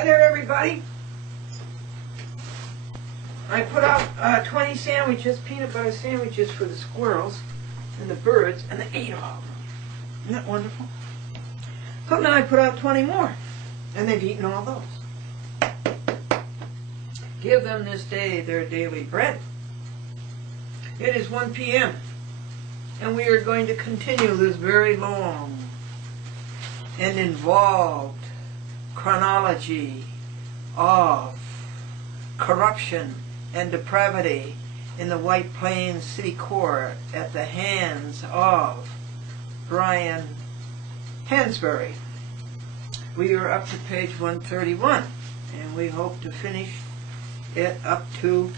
Hi there, everybody. I put out 20 sandwiches, peanut butter sandwiches for the squirrels and the birds, and they ate all of them. Isn't that wonderful? So now I put out 20 more, and they've eaten all those. Give them this day their daily bread. It is 1 p.m., and we are going to continue this very long and involved chronology of corruption and depravity in the White Plains City Court at the hands of Brian Hansberry. We are up to page 131, and we hope to finish it up to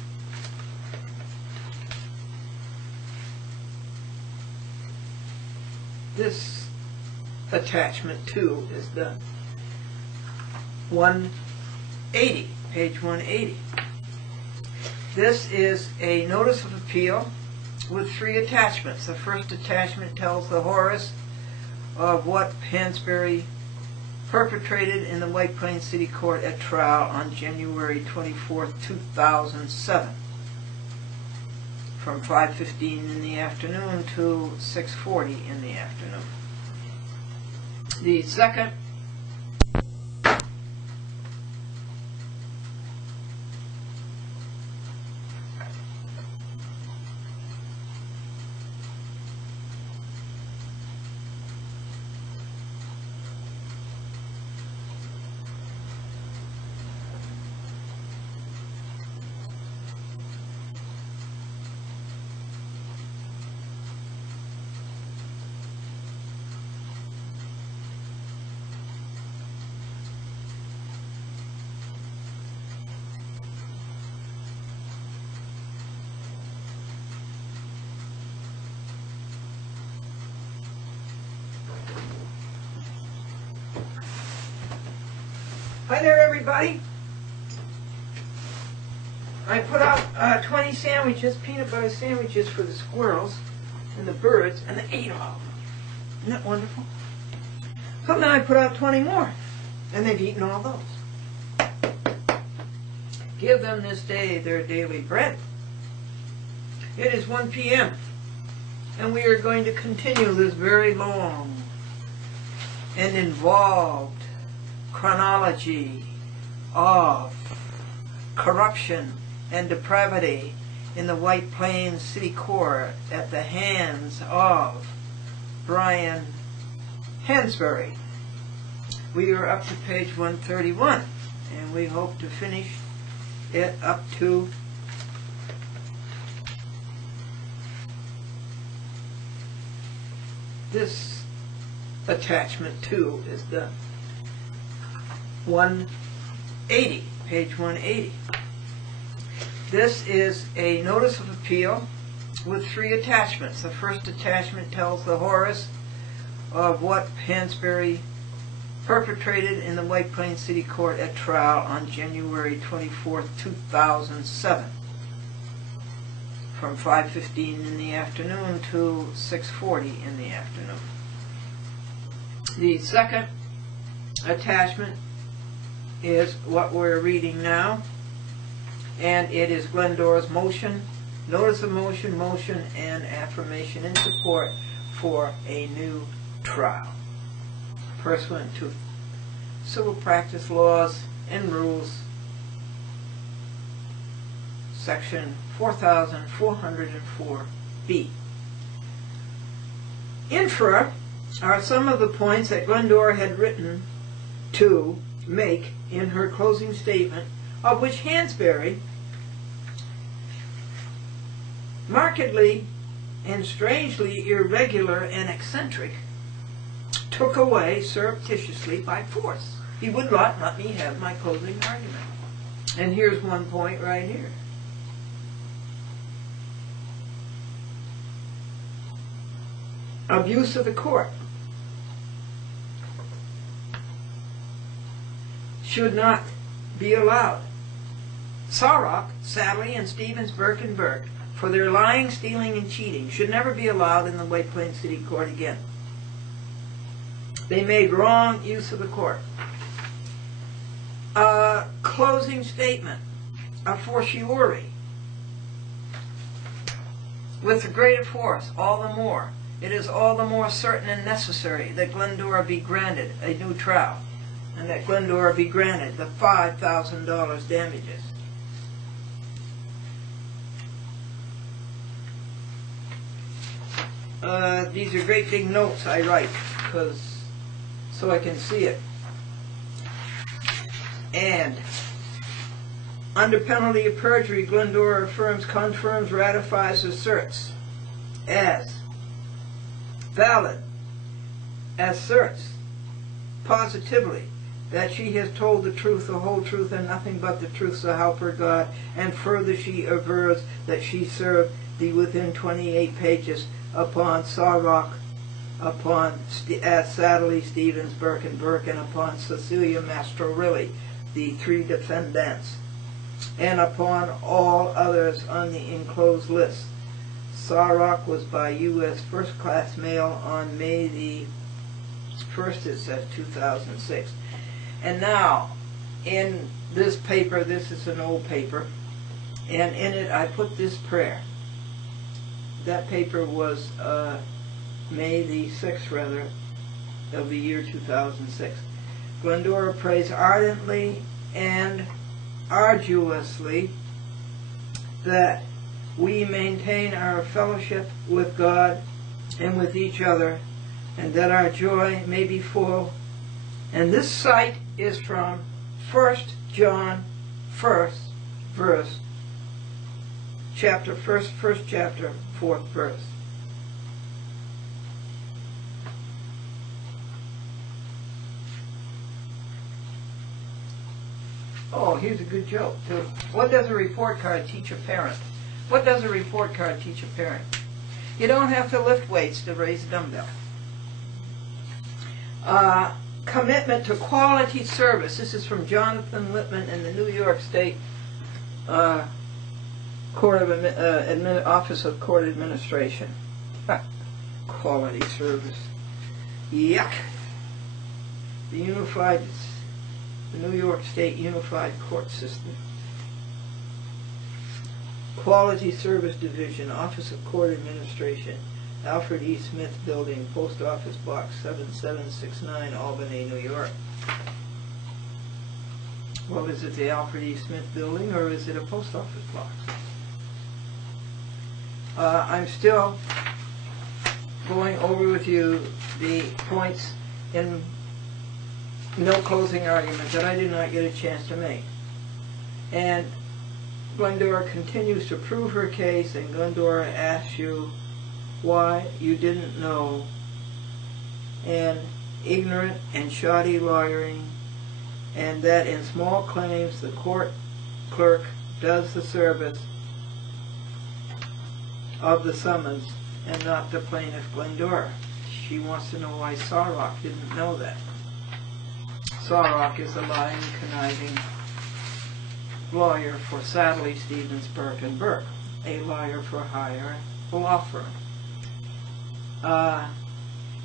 this attachment 2 is the 180, page 180. This is a notice of appeal with 3 attachments. The first attachment tells the horrors of what Hansberry perpetrated in the White Plains City Court at trial on January 24th, 2007, from 5:15 in the afternoon to 6:40 in the afternoon. The second Hi there, everybody. I put out 20 sandwiches, peanut butter sandwiches for the squirrels and the birds, and they ate all of them. Isn't that wonderful? So now I put out 20 more, and they've eaten all those. Give them this day their daily bread. It is 1 p.m., and we are going to continue this very long and involved chronology of corruption and depravity in the White Plains City Court at the hands of Brian Hansberry. We are up to page 131, and we hope to finish it up to this attachment 2 is the 180, page 180. This is a notice of appeal with 3 attachments. The first attachment tells the horrors of what Hansberry perpetrated in the White Plains City Court at trial on January 24th, 2007, from 5:15 in the afternoon to 6:40 in the afternoon. The second attachment is what we're reading now, and it is Glendora's motion, notice of motion, and affirmation in support for a new trial, pursuant to civil practice laws and rules, section 4404B. Infra are some of the points that Glendora had written to make in her closing statement, of which Hansberry markedly and strangely irregular and eccentric took away surreptitiously by force. He would not let me have my closing argument. And here's one point right here. Abuse of the court should not be allowed. Sawack, Sally, and Stevens, Burke, and Burke, for their lying, stealing, and cheating, should never be allowed in the White Plains City Court again. They made wrong use of the court. closing statement, a fortiori, with the greater force, all the more. It is all the more certain and necessary that Glendora be granted a new trial, and that Glendora be granted the $5,000 damages. These are great big notes I write, so I can see it. And under penalty of perjury, Glendora affirms, confirms, ratifies, asserts as valid, asserts positively that she has told the truth, the whole truth, and nothing but the truth, so help her God. And further she avers that she served thee within 28 pages upon Sawack, upon Sadley, Stevens, Burke, and Burke, and upon Cecilia Mastrorilli, the 3 defendants, and upon all others on the enclosed list. Sawack was by U.S. first-class mail on May the 1st, it says, 2006. And now, in this paper, this is an old paper, and in it I put this prayer. That paper was May the 6th, rather, of the year 2006. Glendora prays ardently and arduously that we maintain our fellowship with God and with each other, and that our joy may be full. And this cite is from 1 John 1st verse, first chapter, 4th verse. Oh, here's a good joke, too. What does a report card teach a parent? What does a report card teach a parent? You don't have to lift weights to raise a dumbbell. Commitment to quality service. This is from Jonathan Littman in the New York State Office of Court Administration. Quality service. Yuck. The New York State Unified Court System. Quality Service Division, Office of Court Administration, Alfred E. Smith Building, Post Office Box 7769, Albany, New York. Well, is it the Alfred E. Smith Building, or is it a post office box? I'm still going over with you the points in no closing argument that I did not get a chance to make. And Glendora continues to prove her case, and Glendora asks you why you didn't know, and ignorant and shoddy lawyering, and that in small claims the court clerk does the service of the summons and not the plaintiff, Glendora. She wants to know why Sawack didn't know that. Sawack is a lying, conniving lawyer for Sadley, Stevens, Burke, and Burke, a lawyer for hire law firm.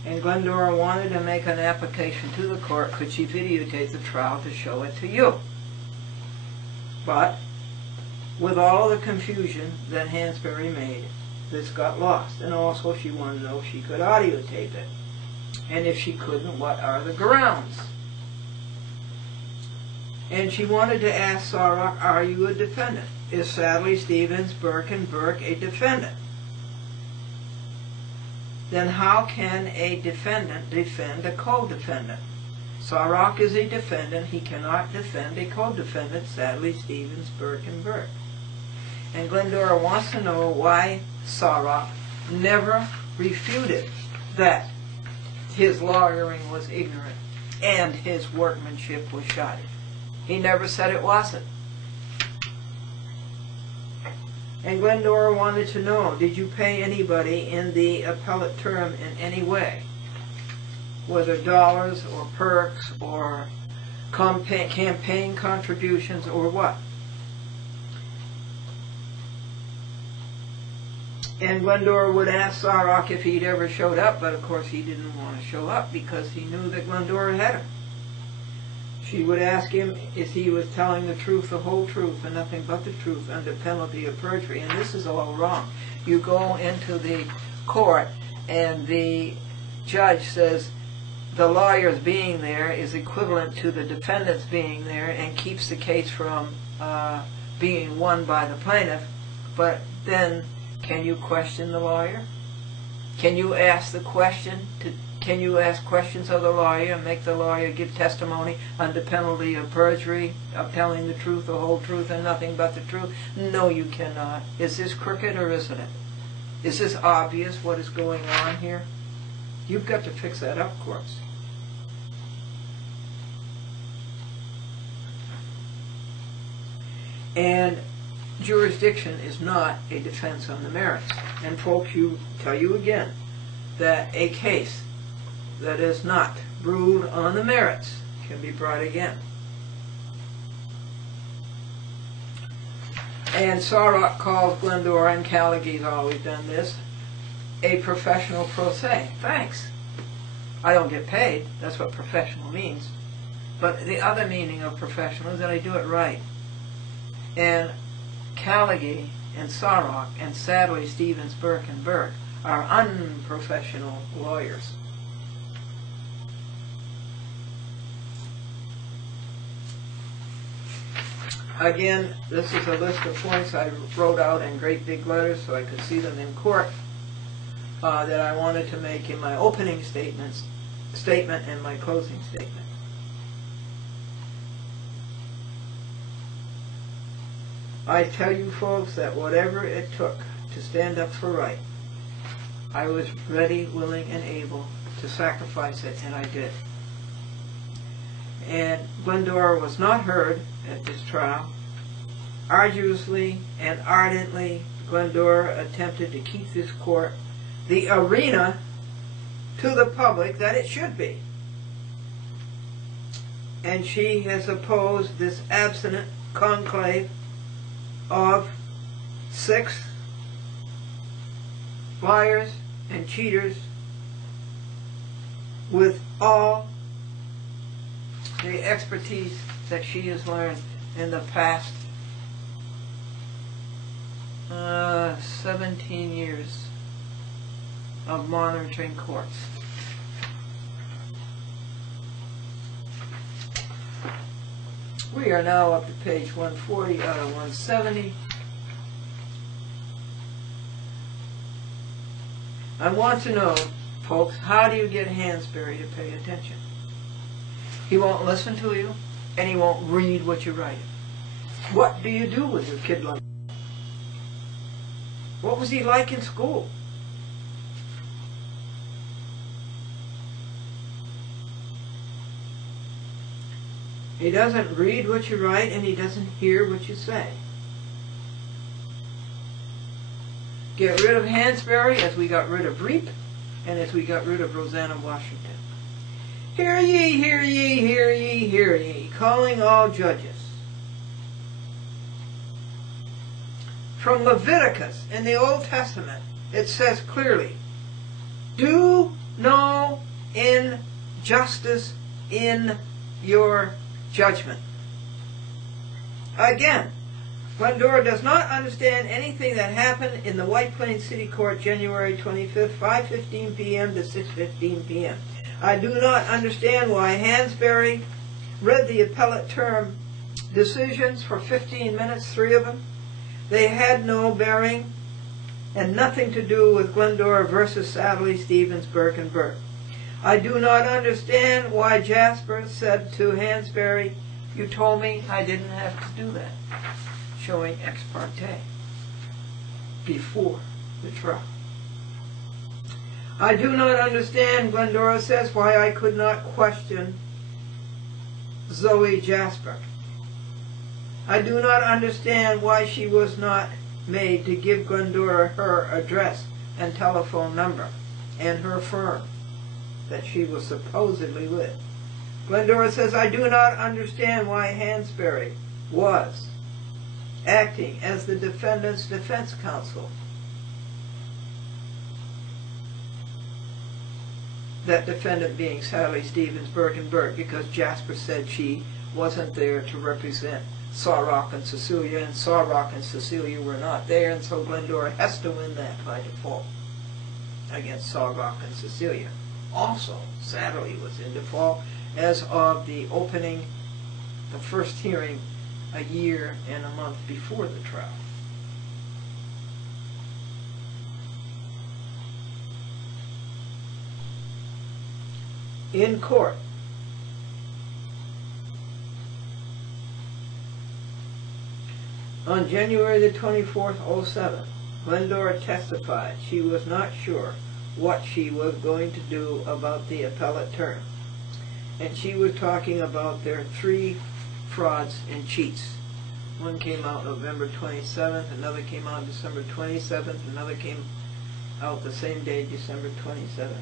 And Glendora wanted to make an application to the court, could she videotape the trial to show it to you. But with all the confusion that Hansberry made, this got lost. And also she wanted to know if she could audio tape it. And if she couldn't, what are the grounds? And she wanted to ask Sawack, are you a defendant? Is Sadley, Stevens, Burke, and Burke a defendant? Then how can a defendant defend a co-defendant? Sawack is a defendant. He cannot defend a co-defendant, Sadley, Stevens, Burke, and Burke. And Glendora wants to know why Sawack never refuted that his lawyering was ignorant and his workmanship was shoddy. He never said it wasn't. And Glendora wanted to know, did you pay anybody in the appellate term in any way? Whether dollars or perks or campaign contributions or what? And Glendora would ask Sawack if he'd ever showed up, but of course he didn't want to show up because he knew that Glendora had him. She would ask him if he was telling the truth, the whole truth, and nothing but the truth under penalty of perjury. And this is all wrong. You go into the court and the judge says the lawyer's being there is equivalent to the defendant's being there and keeps the case from being won by the plaintiff. But then, can you question the lawyer? Can you ask the question Can you ask questions of the lawyer and make the lawyer give testimony under penalty of perjury, of telling the truth, the whole truth, and nothing but the truth? No, you cannot. Is this crooked or isn't it? Is this obvious what is going on here? You've got to fix that up, courts. And jurisdiction is not a defense on the merits. And folks, tell you again that a case that is not ruled on the merits can be brought again. And Sawack calls Glendora, and Callaghan's always done this, a professional pro se. Thanks. I don't get paid. That's what professional means. But the other meaning of professional is that I do it right. And Callaghan and Sawack and sadly Stevens, Burke, and Burke are unprofessional lawyers. Again, this is a list of points I wrote out in great big letters so I could see them in court that I wanted to make in my opening statement and my closing statement. I tell you folks that whatever it took to stand up for right, I was ready, willing, and able to sacrifice it, and I did. And Glendora was not heard at this trial. Arduously and ardently, Glendora attempted to keep this court the arena to the public that it should be. And she has opposed this abstinent conclave of 6 liars and cheaters with all the expertise that she has learned in the past 17 years of monitoring courts. We are now up to page 140 out of 170. I want to know, folks, how do you get Hansberry to pay attention? He won't listen to you, and he won't read what you write. What do you do with a kid like that? What was he like in school? He doesn't read what you write, and he doesn't hear what you say. Get rid of Hansberry as we got rid of Reap, and as we got rid of Rosanna Washington. Hear ye, hear ye, hear ye, hear ye, calling all judges. From Leviticus in the Old Testament, it says clearly, do no injustice in your judgment. Again, Glendora does not understand anything that happened in the White Plains City Court January 25th, 5:15 p.m. to 6:15 p.m. I do not understand why Hansberry read the appellate term decisions for 15 minutes, 3 of them. They had no bearing and nothing to do with Glendora versus Sadly, Stevens, Burke, and Burke. I do not understand why Jasper said to Hansberry, you told me I didn't have to do that, showing ex parte before the trial. I do not understand, Glendora says, why I could not question Zoe Jasper. I do not understand why she was not made to give Glendora her address and telephone number and her firm that she was supposedly with. Glendora says, I do not understand why Hansberry was acting as the defendant's defense counsel. That defendant being Sadly, Stevens, Burke, and Burke, because Jasper said she wasn't there to represent Sawack and Cecilia, and Sawack and Cecilia were not there, and so Glendora has to win that by default against Sawack and Cecilia. Also, sadly, was in default as of the opening, the first hearing, a year and a month before the trial. In court, on January the 24th, 07, Glendora testified she was not sure what she was going to do about the appellate term. And she was talking about their 3 frauds and cheats. One came out November 27th, another came out December 27th, another came out the same day, December 27th.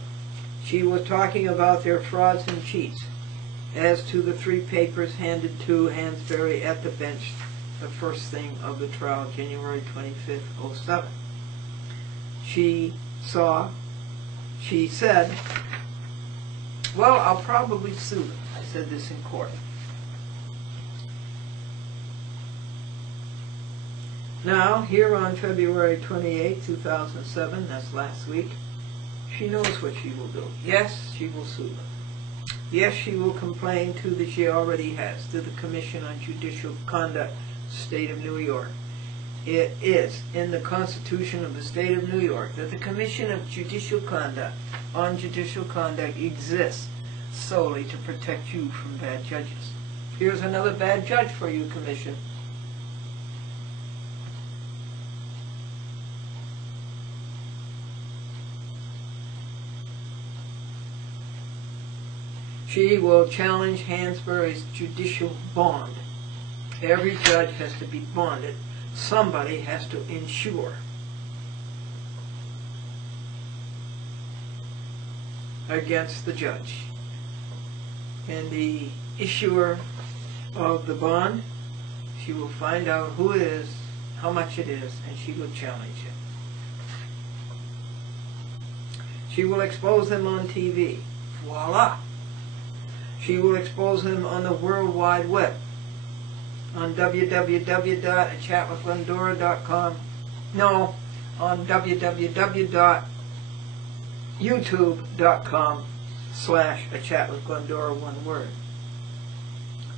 She was talking about their frauds and cheats as to the 3 papers handed to Hansberry at the bench the first thing of the trial, January 25th, 07. She said, well, I'll probably sue them. I said this in court. Now, here on February 28, 2007, that's last week, she knows what she will do. Yes, she will sue them. Yes, she will complain to the, she already has, to the Commission on Judicial Conduct, State of New York. It is in the Constitution of the State of New York that the Commission of Judicial Conduct on Judicial Conduct exists solely to protect you from bad judges. Here's another bad judge for you, Commission. She will challenge Hansberry's judicial bond. Every judge has to be bonded. Somebody has to insure. Against the judge. And the issuer of the bond, she will find out who it is, how much it is, and she will challenge it. She will expose them on TV. Voila! She will expose them on the World Wide Web, on www.achatwithglendora.com. No, on www.youtube.com/achatwithglendora, one word.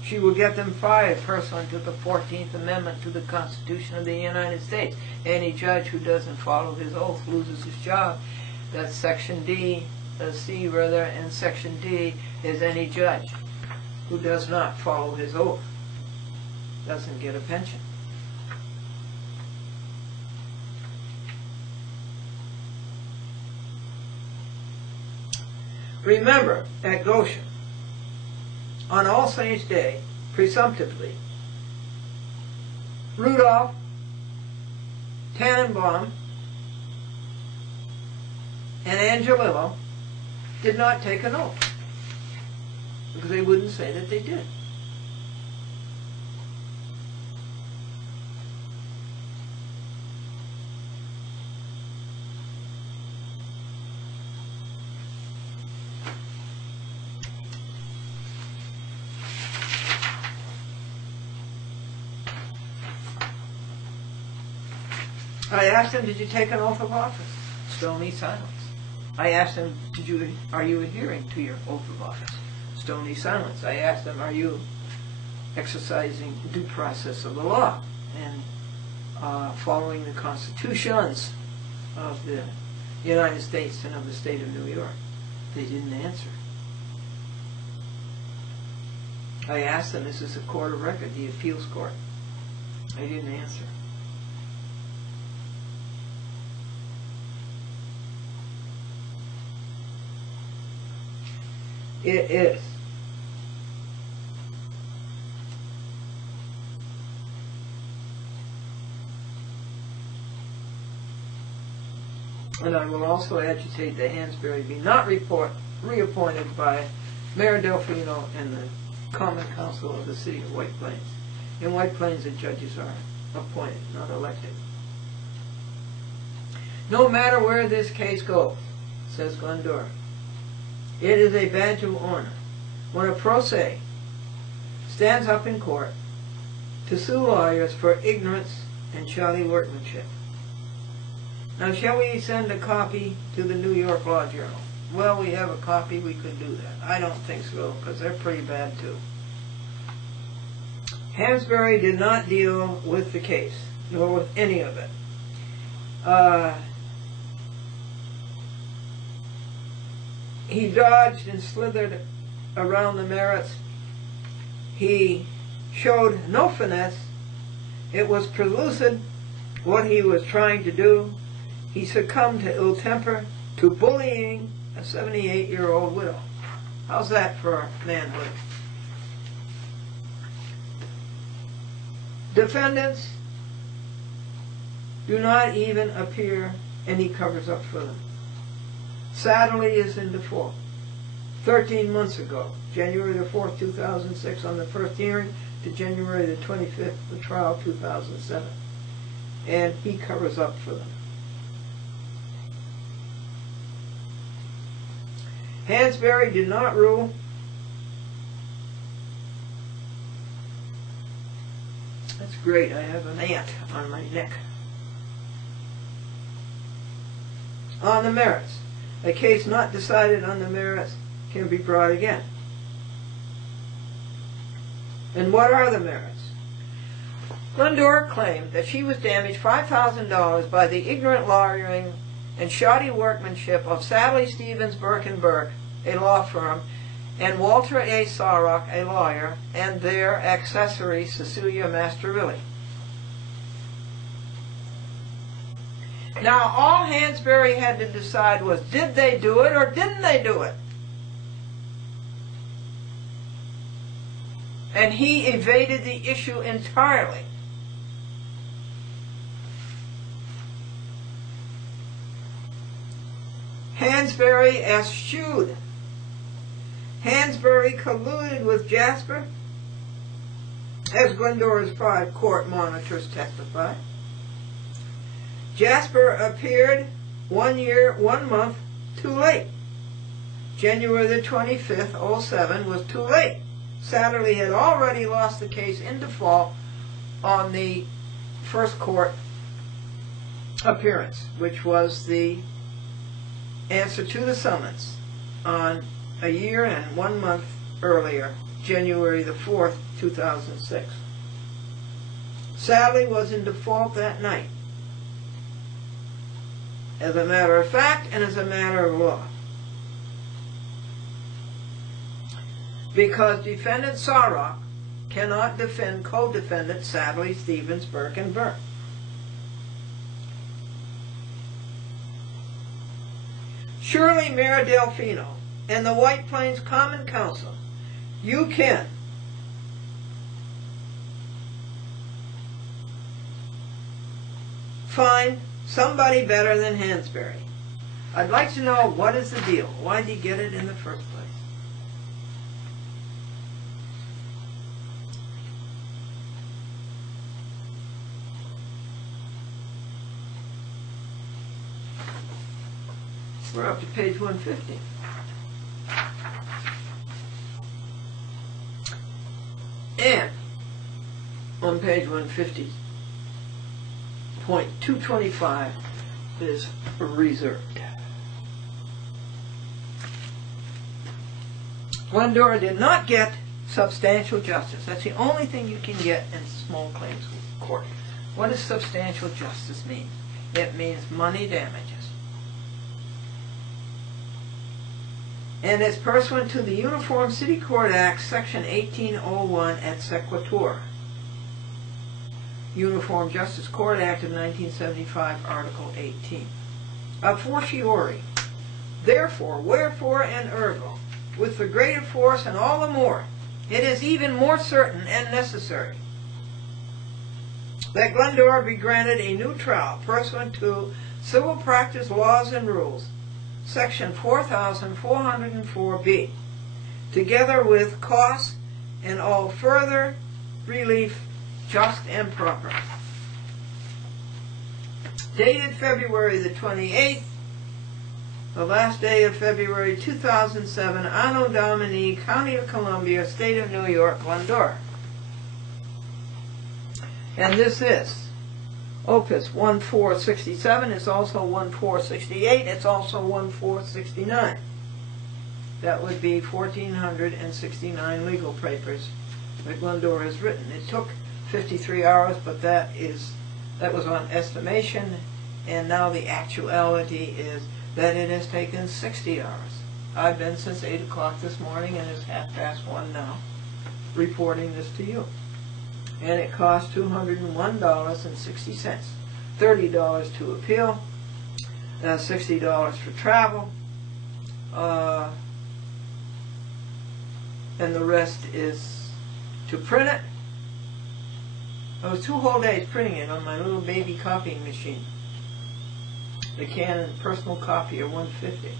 She will get them fired pursuant to the 14th Amendment to the Constitution of the United States. Any judge who doesn't follow his oath loses his job. That's Section C, and Section D is any judge who does not follow his oath doesn't get a pension. Remember, at Goshen, on All Saints' Day, presumptively, Rudolph, Tannenbaum, and Angelillo did not take an oath because they wouldn't say that they did. I asked him, did you take an oath of office? Stony silence. I asked him, are you adhering to your oath of office? Stony silence. I asked him, are you exercising due process of the law and following the constitutions of the United States and of the state of New York? They didn't answer. I asked them, is this a court of record, the appeals court? They didn't answer. It is. And I will also agitate that Hansberry be not reappointed by Mayor Delfino and the Common Council of the City of White Plains. In White Plains, the judges are appointed, not elected. No matter where this case goes, says Glendora, it is a badge of honor when a pro se stands up in court to sue lawyers for ignorance and shoddy workmanship. Now, shall we send a copy to the New York Law Journal? Well, we have a copy, we could do that. I don't think so, because they're pretty bad too. Hansberry did not deal with the case, nor with any of it. He dodged and slithered around the merits. He showed no finesse. It was pellucid what he was trying to do. He succumbed to ill temper, to bullying a 78-year-old widow. How's that for manhood? Defendants do not even appear, and he covers up for them. Sadly is in default. 13 months ago, January the 4th, 2006, on the first hearing, to January the 25th, the trial, 2007. And he covers up for them. Hansberry did not rule. That's great, I have an ant on my neck. On the merits. A case not decided on the merits can be brought again. And what are the merits? Glendora claimed that she was damaged $5,000 by the ignorant lawyering and shoddy workmanship of Sadly Stevens, Burke & Burke, a law firm, and Walter A. Sawack, a lawyer, and their accessory, Cecilia Masterilli. Now, all Hansberry had to decide was, did they do it or didn't they do it? And he evaded the issue entirely. Hansberry eschewed. Hansberry colluded with Jasper, as Glendora's 5 court monitors testify. Jasper appeared 1 year, 1 month too late. January the 25th, 07 was too late. Satterley had already lost the case in default on the first court appearance, which was the answer to the summons on a year and 1 month earlier, January the 4th, 2006. Sadly was in default that night, as a matter of fact and as a matter of law, because defendant Sawack cannot defend co-defendant Sadly Stevens, Burke & Burke. Surely, Mayor Delfino and the White Plains Common Council, you can find somebody better than Hansberry. I'd like to know, what is the deal? Why did he get it in the first place? We're up to page 150. And on page 150, point 225 is reserved. Glendora did not get substantial justice. That's the only thing you can get in small claims court. What does substantial justice mean? It means money damages. And it's pursuant to the Uniform City Court Act, Section 1801 et sequitur. Uniform Justice Court Act of 1975, Article 18. A fortiori, therefore, wherefore, and ergo, with the greater force and all the more, it is even more certain and necessary that Glendora be granted a new trial pursuant to Civil Practice Laws and Rules, Section 4404B, together with costs and all further relief just and proper. Dated February the 28th, the last day of February 2007, Anno Domini, County of Columbia, State of New York, Glendora. And this is Opus 1467. It's also 1468. It's also 1469. That would be 1,469 legal papers that Glendora has written. It took 53 hours, but that was on estimation, and now the actuality is that it has taken 60 hours. I've been since 8 o'clock this morning, and it's 1:30 now, reporting this to you. And it cost $201.60, $30 to appeal, $60 for travel, and the rest is to print it. I was 2 whole days printing it on my little baby copying machine, the Canon personal copier 150.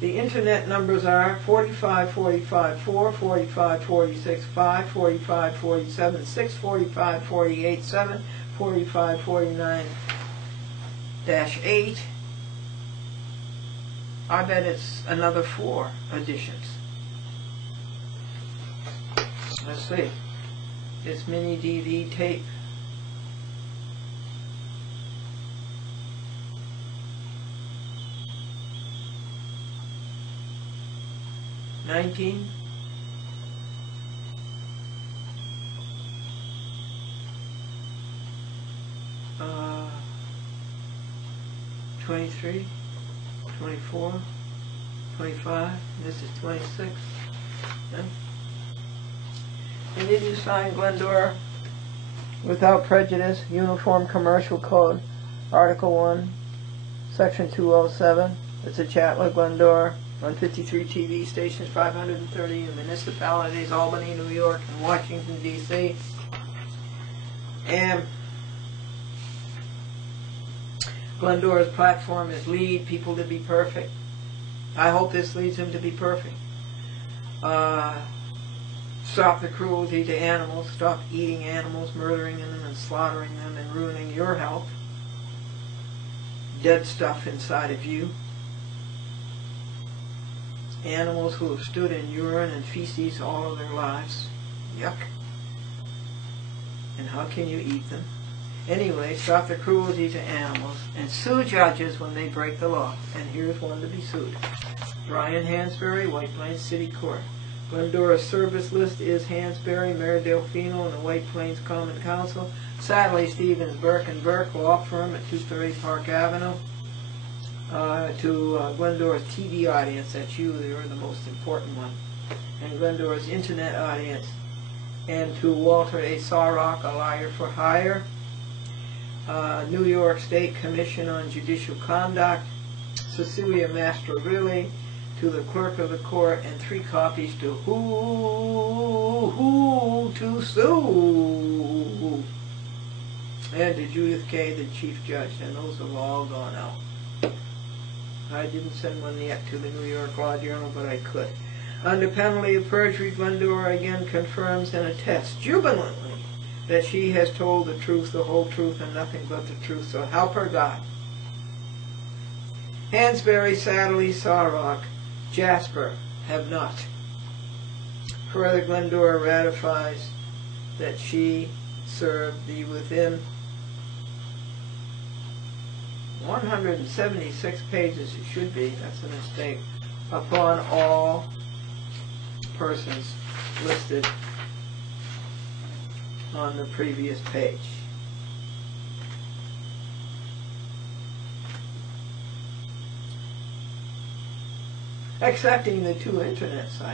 The internet numbers are 45 45 4, 45 46 5, 45 47 6, 45 48 7, 45 49-8. I bet it's another 4 editions. Let's see. It's mini DV tape. $19. $23, $24, $25. This is $26. Yeah. And did you sign Glendora without prejudice? Uniform Commercial Code, Article 1, Section 207. It's a Chatler, Glendora. On 53 TV stations, 530 in municipalities, Albany, New York, and Washington, D.C. And Glendora's platform is lead people to be perfect. I hope this leads them to be perfect. Stop the cruelty to animals. Stop eating animals, murdering them, and slaughtering them, and ruining your health. Dead stuff inside of you. Animals who have stood in urine and feces all of their lives. Yuck. And how can you eat them? Anyway, stop the cruelty to animals and sue judges when they break the law. And here's one to be sued. Brian Hansberry, White Plains City Court. Glendora's service list is Hansberry, Mayor Delfino, and the White Plains Common Council. Sadly, Stevens, Burke & Burke, law firm at 230 Park Avenue. To Glendora's TV audience, that's you, you're the most important one, and Glendora's internet audience, and to Walter A. Sawack, a liar for hire, New York State Commission on Judicial Conduct, Cecilia Mastrovilli, to the clerk of the court, and 3 copies to who to sue, and to Judith K., the chief judge, and those have all gone out. I didn't send one yet to the New York Law Journal, but I could. Under penalty of perjury, Glendora again confirms and attests jubilantly that she has told the truth, the whole truth, and nothing but the truth, so help her God. Hansberry, Sadly, Sawack, Jasper have not. Further, Glendora ratifies that she served the within 176 pages, it should be, that's a mistake, upon all persons listed on the previous page. Excepting the 2 internet sites.